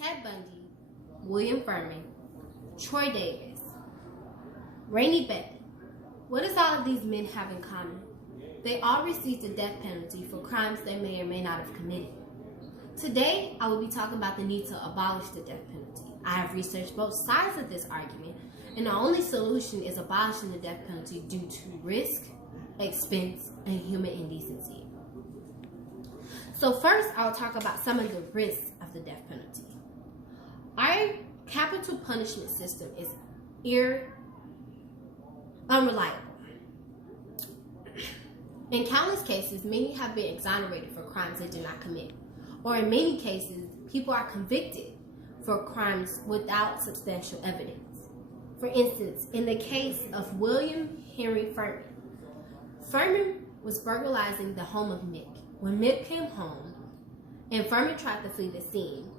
Ted Bundy, William Furman, Troy Davis, Rainey Bennett. What does all of these men have in common? They all received the death penalty for crimes they may or may not have committed. Today, I will be talking about the need to abolish the death penalty. I have researched both sides of this argument, and the only solution is abolishing the death penalty due to risk, expense, and human indecency. So first, I'll talk about some of the risks of the death penalty. Our capital punishment system is unreliable. In countless cases, many have been exonerated for crimes they did not commit. Or in many cases, people are convicted for crimes without substantial evidence. For instance, in the case of William Henry Furman, Furman was burglarizing the home of Mick. When Mick came home and Furman tried to flee the scene,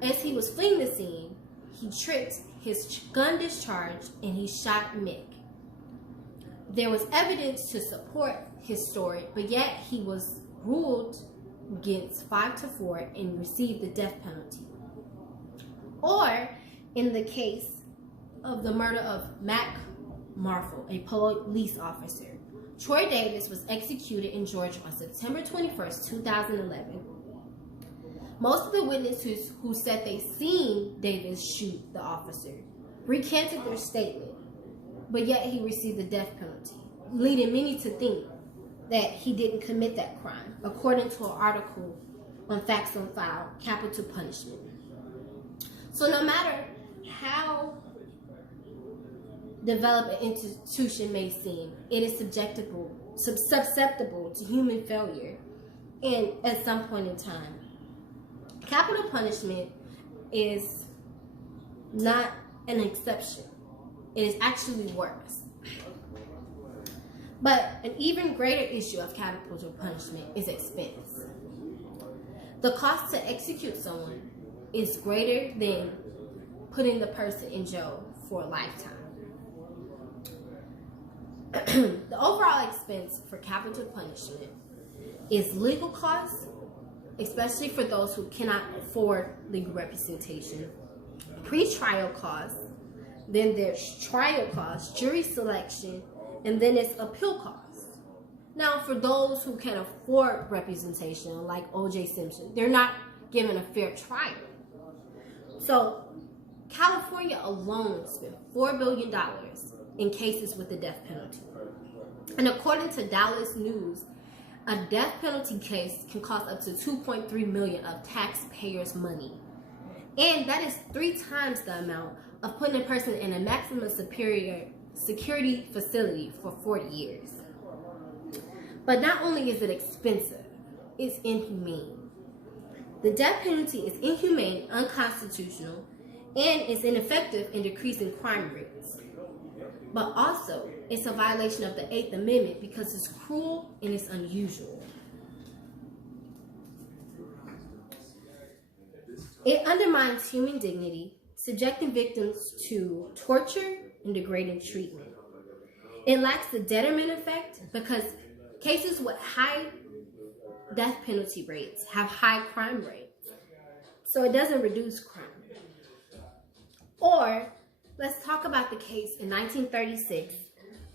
as he was fleeing the scene, he tripped, his gun discharged, and he shot Mick. There was evidence to support his story, but yet he was ruled against 5-4 and received the death penalty. Or in the case of the murder of Mac Marfel, a police officer, Troy Davis was executed in Georgia on September 21st, 2011. Most of the witnesses who said they seen Davis shoot the officer recanted their statement, but yet he received the death penalty, leading many to think that he didn't commit that crime, according to an article on Facts on File, Capital Punishment. So no matter how developed an institution may seem, it is susceptible to human failure, and at some point in time. Capital punishment is not an exception. It is actually worse. But an even greater issue of capital punishment is expense. The cost to execute someone is greater than putting the person in jail for a lifetime. The overall expense for capital punishment is legal costs, especially for those who cannot afford legal representation, pre-trial costs, then there's trial costs, jury selection, and then it's appeal costs. Now, for those who can afford representation, like O.J. Simpson, they're not given a fair trial. So, California alone spent $4 billion in cases with the death penalty. And according to Dallas News, a death penalty case can cost up to $2.3 million of taxpayers' money. And that is 3 times the amount of putting a person in a maximum security facility for 40 years. But not only is it expensive, it's inhumane. The death penalty is inhumane, unconstitutional, and is ineffective in decreasing crime rates. But also, it's a violation of the 8th Amendment because it's cruel and it's unusual. It undermines human dignity, subjecting victims to torture and degrading treatment. It lacks the deterrent effect because cases with high death penalty rates have high crime rates. So it doesn't reduce crime. Or, let's talk about the case in 1936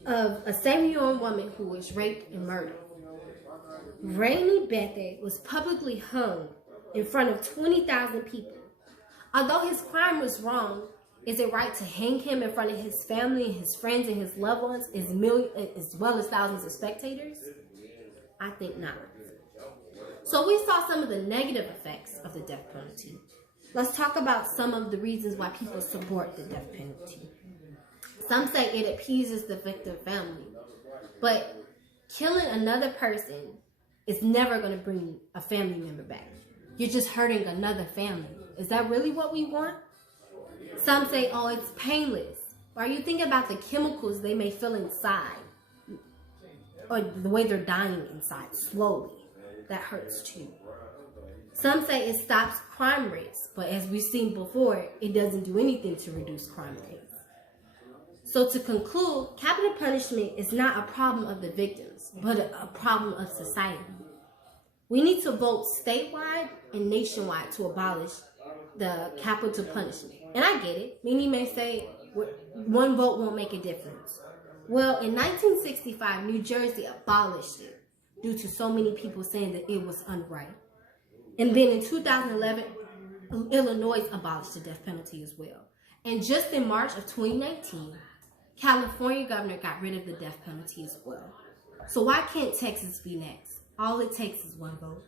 of a 7-year-old woman who was raped and murdered. Rainey Bennett was publicly hung in front of 20,000 people. Although his crime was wrong, is it right to hang him in front of his family and his friends and his loved ones as well as thousands of spectators? I think not. So we saw some of the negative effects of the death penalty. Let's talk about some of the reasons why people support the death penalty. Some say it appeases the victim family, but killing another person is never going to bring a family member back. You're just hurting another family. Is that really what we want? Some say, oh, it's painless. Or you think about the chemicals they may feel inside, or the way they're dying inside slowly. That hurts too. Some say it stops crime rates, but as we've seen before, it doesn't do anything to reduce crime rates. So to conclude, capital punishment is not a problem of the victims, but a problem of society. We need to vote statewide and nationwide to abolish the capital punishment. And I get it. Many may say one vote won't make a difference. Well, in 1965, New Jersey abolished it due to so many people saying that it was unright. And then in 2011, Illinois abolished the death penalty as well. And just in March of 2019, California governor got rid of the death penalty as well. So why can't Texas be next? All it takes is one vote.